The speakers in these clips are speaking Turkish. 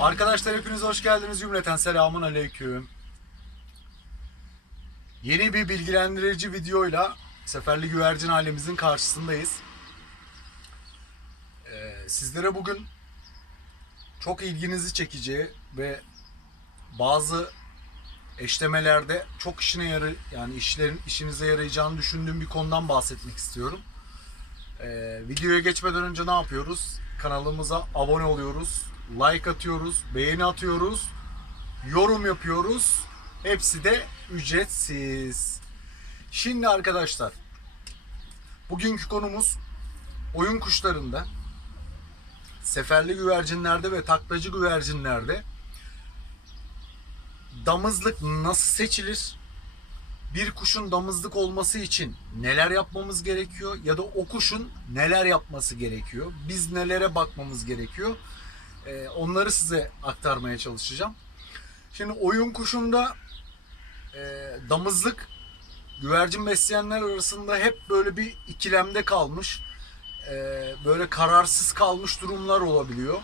Arkadaşlar hepiniz hoş geldiniz. Cümleten selamun aleyküm. Yeni bir bilgilendirici videoyla Seferli Güvercin ailemizin karşısındayız. Ee, sizlere bugün çok ilginizi çekeceği ve bazı eşlemelerde çok işine yarı yani işlerin işinize yarayacağını düşündüğüm bir konudan bahsetmek istiyorum. Ee, videoya geçmeden önce ne yapıyoruz? Kanalımıza abone oluyoruz, like atıyoruz, beğeni atıyoruz, yorum yapıyoruz. Hepsi de ücretsiz. Şimdi arkadaşlar, bugünkü konumuz oyun kuşlarında, seferli güvercinlerde ve taklacı güvercinlerde damızlık nasıl seçilir? bir kuşun damızlık olması için neler yapmamız gerekiyor ya da o kuşun neler yapması gerekiyor? Biz nelere bakmamız gerekiyor? Ee, onları size aktarmaya çalışacağım. Şimdi oyun kuşunda e, damızlık güvercin besleyenler arasında hep böyle bir ikilemde kalmış. e, böyle kararsız kalmış durumlar olabiliyor.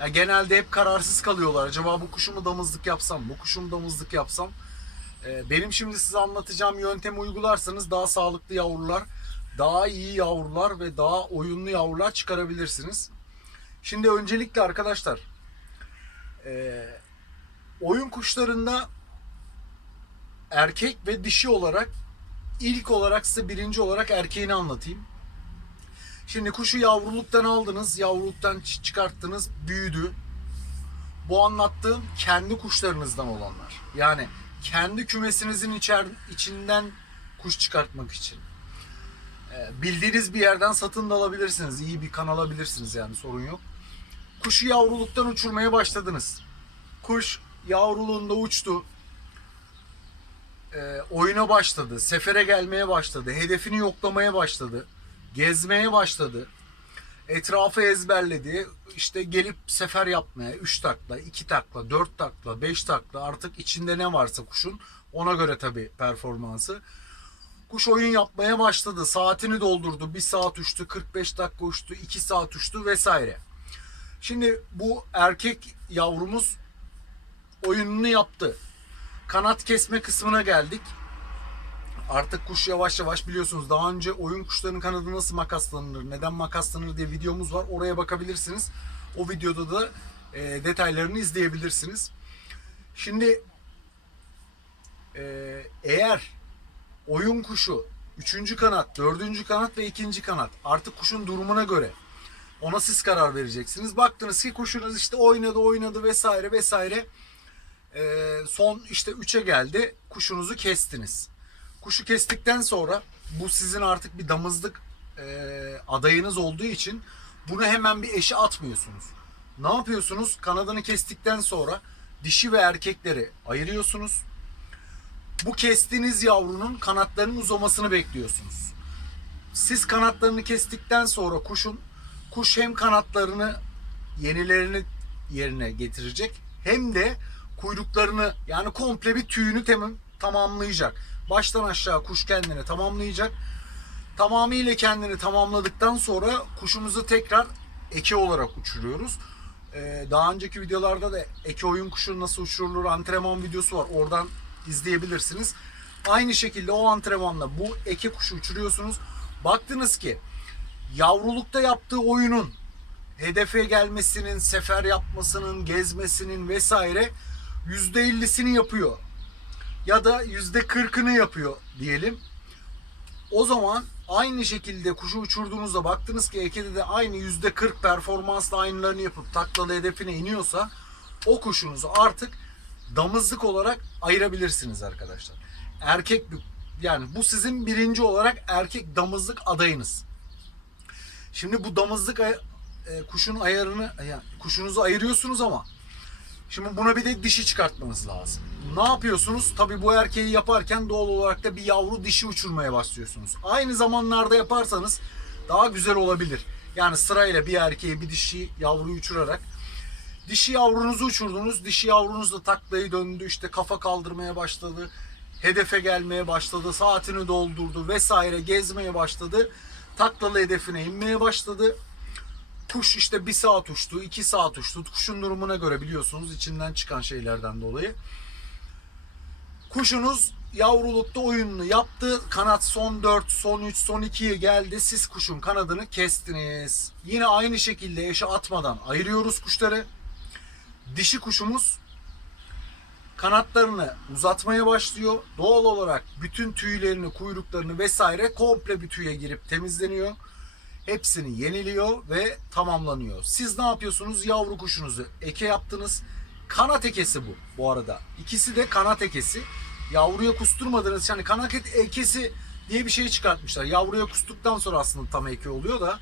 Ya genelde hep kararsız kalıyorlar. Acaba bu kuşumu damızlık yapsam, bu kuşumu damızlık yapsam? Ee, Benim şimdi size anlatacağım yöntemi uygularsanız daha sağlıklı yavrular, daha iyi yavrular ve daha oyunlu yavrular çıkarabilirsiniz. Şimdi öncelikle arkadaşlar e, oyun kuşlarında erkek ve dişi olarak ilk olarak size birinci olarak erkeğini anlatayım. Şimdi kuşu yavruluktan aldınız, yavruluktan çı- çıkarttınız, büyüdü. Bu anlattığım kendi kuşlarınızdan olanlar. Yani kendi kümesinizin içer, içinden kuş çıkartmak için. Ee, bildiğiniz bir yerden satın da alabilirsiniz. İyi bir kan alabilirsiniz yani sorun yok. Kuşu yavruluktan uçurmaya başladınız. Kuş yavruluğunda uçtu. Ee, oyuna başladı. Sefere gelmeye başladı. Hedefini yoklamaya başladı. Gezmeye başladı. Etrafı ezberledi. İşte gelip sefer yapmaya 3 takla, 2 takla, 4 takla, 5 takla artık içinde ne varsa kuşun ona göre tabi performansı. Kuş oyun yapmaya başladı. Saatini doldurdu. 1 saat uçtu, 45 dakika uçtu, 2 saat uçtu vesaire. Şimdi bu erkek yavrumuz oyununu yaptı. Kanat kesme kısmına geldik. Artık kuş yavaş yavaş biliyorsunuz daha önce oyun kuşlarının kanadı nasıl makaslanır, neden makaslanır diye videomuz var. Oraya bakabilirsiniz. O videoda da e, detaylarını izleyebilirsiniz. Şimdi e, eğer oyun kuşu 3. kanat, 4. kanat ve 2. kanat artık kuşun durumuna göre ona siz karar vereceksiniz. Baktınız ki kuşunuz işte oynadı oynadı vesaire vesaire. E, son işte 3'e geldi. Kuşunuzu kestiniz. Kuşu kestikten sonra bu sizin artık bir damızlık e, adayınız olduğu için bunu hemen bir eşe atmıyorsunuz. Ne yapıyorsunuz? Kanadını kestikten sonra dişi ve erkekleri ayırıyorsunuz. Bu kestiğiniz yavrunun kanatlarının uzamasını bekliyorsunuz. Siz kanatlarını kestikten sonra kuşun kuş hem kanatlarını yenilerini yerine getirecek hem de kuyruklarını yani komple bir tüyünü tamam, tamamlayacak. Baştan aşağı kuş kendini tamamlayacak. Tamamıyla kendini tamamladıktan sonra kuşumuzu tekrar eke olarak uçuruyoruz. Ee, daha önceki videolarda da eke oyun kuşu nasıl uçurulur antrenman videosu var. Oradan izleyebilirsiniz. Aynı şekilde o antrenmanla bu eke kuşu uçuruyorsunuz. Baktınız ki yavrulukta yaptığı oyunun hedefe gelmesinin, sefer yapmasının, gezmesinin vesaire %50'sini yapıyor ya da yüzde kırkını yapıyor diyelim. O zaman aynı şekilde kuşu uçurduğunuzda baktınız ki ekede de aynı yüzde kırk performansla aynılarını yapıp taklalı hedefine iniyorsa o kuşunuzu artık damızlık olarak ayırabilirsiniz arkadaşlar. Erkek yani bu sizin birinci olarak erkek damızlık adayınız. Şimdi bu damızlık ay- e, kuşun ayarını yani kuşunuzu ayırıyorsunuz ama Şimdi buna bir de dişi çıkartmanız lazım. Ne yapıyorsunuz? Tabii bu erkeği yaparken doğal olarak da bir yavru dişi uçurmaya başlıyorsunuz. Aynı zamanlarda yaparsanız daha güzel olabilir. Yani sırayla bir erkeği bir dişi yavruyu uçurarak dişi yavrunuzu uçurdunuz. Dişi yavrunuz da taklayı döndü işte kafa kaldırmaya başladı. Hedefe gelmeye başladı. Saatini doldurdu vesaire gezmeye başladı. Taklalı hedefine inmeye başladı. Kuş işte bir saat uçtu, iki saat uçtu. Kuşun durumuna göre biliyorsunuz içinden çıkan şeylerden dolayı. Kuşunuz yavrulukta oyununu yaptı. Kanat son 4, son 3, son 2'ye geldi. Siz kuşun kanadını kestiniz. Yine aynı şekilde eşe atmadan ayırıyoruz kuşları. Dişi kuşumuz kanatlarını uzatmaya başlıyor. Doğal olarak bütün tüylerini, kuyruklarını vesaire komple bir tüye girip temizleniyor. Hepsini yeniliyor ve tamamlanıyor. Siz ne yapıyorsunuz? Yavru kuşunuzu eke yaptınız. Kanat ekesi bu bu arada. İkisi de kanat ekesi. Yavruya kusturmadınız. Yani kanat ekesi diye bir şey çıkartmışlar. Yavruya kustuktan sonra aslında tam eke oluyor da.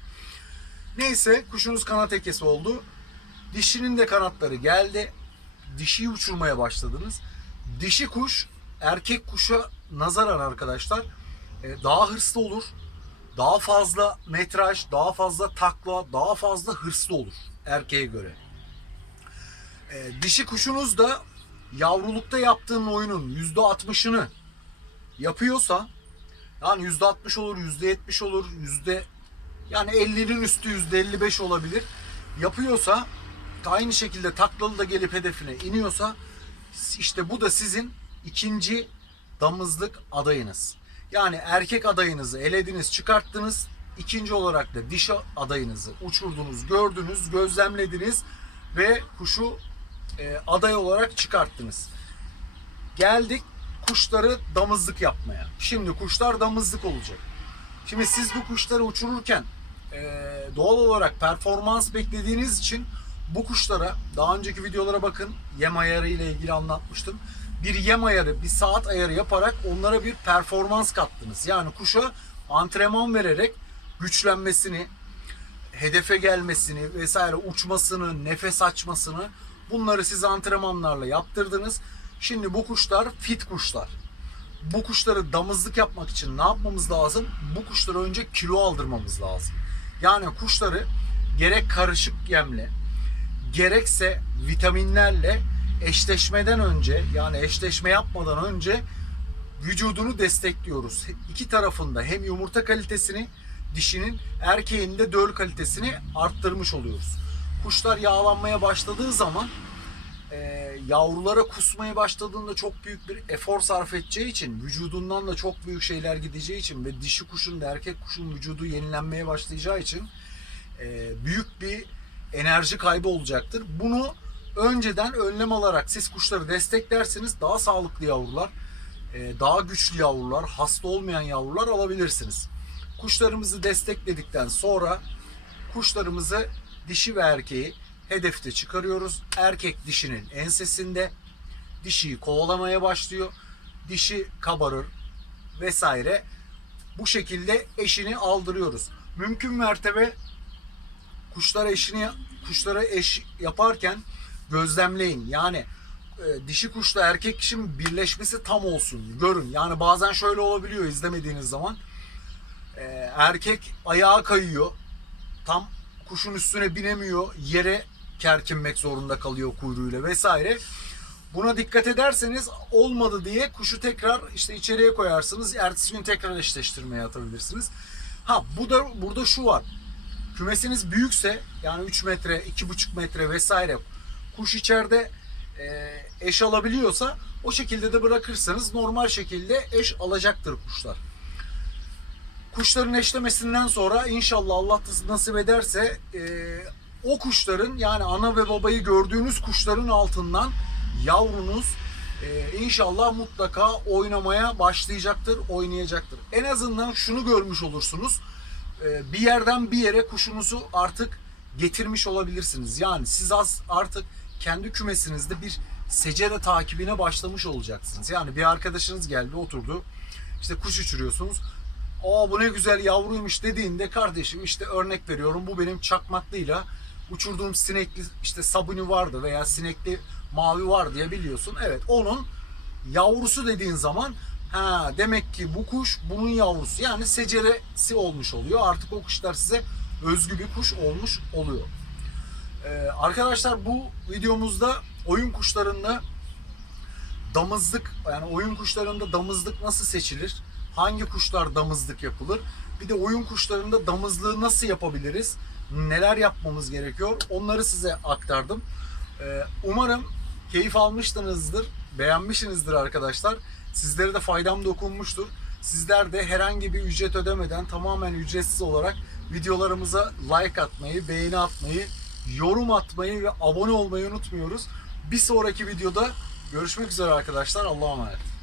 Neyse kuşunuz kanat ekesi oldu. Dişinin de kanatları geldi. Dişiyi uçurmaya başladınız. Dişi kuş erkek kuşa nazaran arkadaşlar e, daha hırslı olur. Daha fazla metraj, daha fazla takla, daha fazla hırslı olur erkeğe göre. E, dişi kuşunuz da yavrulukta yaptığın oyunun %60'ını yapıyorsa yani %60 olur, %70 olur, yüzde yani 50'nin üstü %55 olabilir. Yapıyorsa aynı şekilde taklalı da gelip hedefine iniyorsa işte bu da sizin ikinci damızlık adayınız. Yani erkek adayınızı elediniz, çıkarttınız. İkinci olarak da dişi adayınızı uçurdunuz, gördünüz, gözlemlediniz ve kuşu e, aday olarak çıkarttınız. Geldik kuşları damızlık yapmaya. Şimdi kuşlar damızlık olacak. Şimdi siz bu kuşları uçururken e, doğal olarak performans beklediğiniz için bu kuşlara daha önceki videolara bakın yem ayarı ile ilgili anlatmıştım. Bir yem ayarı, bir saat ayarı yaparak onlara bir performans kattınız. Yani kuşa antrenman vererek güçlenmesini, hedefe gelmesini vesaire uçmasını, nefes açmasını bunları siz antrenmanlarla yaptırdınız. Şimdi bu kuşlar fit kuşlar. Bu kuşları damızlık yapmak için ne yapmamız lazım? Bu kuşları önce kilo aldırmamız lazım. Yani kuşları gerek karışık yemle, gerekse vitaminlerle eşleşmeden önce yani eşleşme yapmadan önce vücudunu destekliyoruz. İki tarafında hem yumurta kalitesini dişinin erkeğin de döl kalitesini arttırmış oluyoruz. Kuşlar yağlanmaya başladığı zaman e, yavrulara kusmaya başladığında çok büyük bir efor sarf edeceği için vücudundan da çok büyük şeyler gideceği için ve dişi kuşun da erkek kuşun vücudu yenilenmeye başlayacağı için e, büyük bir enerji kaybı olacaktır. Bunu önceden önlem alarak siz kuşları desteklerseniz daha sağlıklı yavrular, e, daha güçlü yavrular, hasta olmayan yavrular alabilirsiniz. Kuşlarımızı destekledikten sonra kuşlarımızı dişi ve erkeği hedefte çıkarıyoruz. Erkek dişinin ensesinde dişiyi kovalamaya başlıyor. Dişi kabarır vesaire. Bu şekilde eşini aldırıyoruz. Mümkün mertebe kuşlara eşini kuşlara eş yaparken gözlemleyin. Yani e, dişi kuşla erkek kişinin birleşmesi tam olsun. Görün. Yani bazen şöyle olabiliyor izlemediğiniz zaman. E, erkek ayağa kayıyor. Tam kuşun üstüne binemiyor. Yere kerkinmek zorunda kalıyor kuyruğuyla vesaire. Buna dikkat ederseniz olmadı diye kuşu tekrar işte içeriye koyarsınız. Ertesi gün tekrar eşleştirmeye atabilirsiniz. Ha bu da burada şu var. Kümesiniz büyükse yani 3 metre, 2,5 metre vesaire kuş içeride e, eş alabiliyorsa o şekilde de bırakırsanız normal şekilde eş alacaktır kuşlar. Kuşların eşlemesinden sonra inşallah Allah nasip ederse e, o kuşların yani ana ve babayı gördüğünüz kuşların altından yavrunuz e, inşallah mutlaka oynamaya başlayacaktır, oynayacaktır. En azından şunu görmüş olursunuz. E, bir yerden bir yere kuşunuzu artık getirmiş olabilirsiniz. Yani siz az artık kendi kümesinizde bir secere takibine başlamış olacaksınız. Yani bir arkadaşınız geldi oturdu. İşte kuş uçuruyorsunuz. Aa bu ne güzel yavruymuş dediğinde kardeşim işte örnek veriyorum bu benim çakmaklıyla uçurduğum sinekli işte sabuni vardı veya sinekli mavi var diye biliyorsun. Evet onun yavrusu dediğin zaman ha demek ki bu kuş bunun yavrusu yani seceresi olmuş oluyor. Artık o kuşlar size özgü bir kuş olmuş oluyor. Ee, arkadaşlar bu videomuzda oyun kuşlarında damızlık yani oyun kuşlarında damızlık nasıl seçilir? Hangi kuşlar damızlık yapılır? Bir de oyun kuşlarında damızlığı nasıl yapabiliriz? neler yapmamız gerekiyor onları size aktardım. Ee, umarım keyif almışsınızdır, beğenmişsinizdir arkadaşlar. Sizlere de faydam dokunmuştur. Sizler de herhangi bir ücret ödemeden tamamen ücretsiz olarak videolarımıza like atmayı, beğeni atmayı, yorum atmayı ve abone olmayı unutmuyoruz. Bir sonraki videoda görüşmek üzere arkadaşlar. Allah'a emanet.